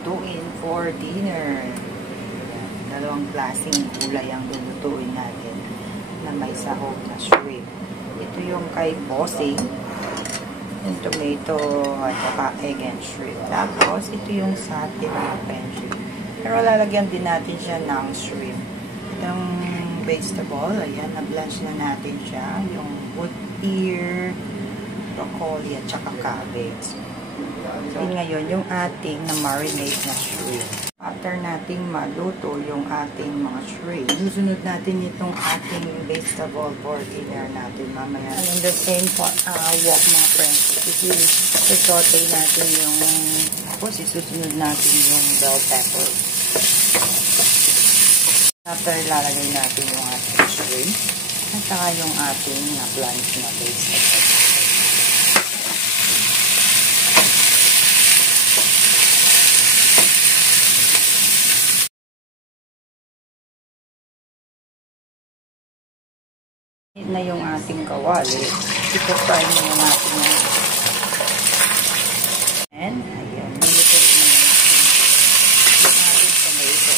lulutuin for dinner. Dalawang klaseng gulay ang lulutuin natin na may sahog na shrimp. Ito yung kay Bossing, yung tomato at saka egg and shrimp. Tapos, ito yung sa ating mga shrimp. Pero lalagyan din natin siya ng shrimp. Itong vegetable, ayan, na-blanch na natin siya. Yung wood ear, broccoli at saka cabbage. So, ngayon, yung ating na marinate na shrimp. After nating maluto yung ating mga shrimp, susunod natin itong ating vegetable for dinner natin mamaya. And in the same wok mga friends, isusote natin yung, tapos isusunod natin yung bell pepper. After, lalagay natin yung ating shrimp at saka yung ating na-blanch na vegetable. Na yung ating kawali, ito-fry na natin yung and ayan, nilito na yung ating tomato.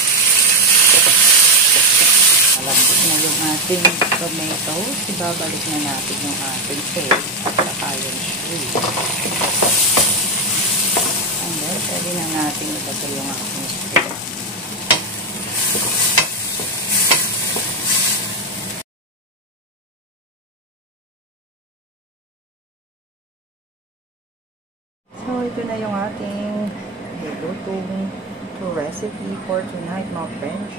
Malambot na yung ating tomato, ibabalik na natin yung ating egg at saka yung shrimp. And then, pwede na natin ilagay yung ating shrimp. So, ito na yung ating nilutong recipe for tonight, mga friends.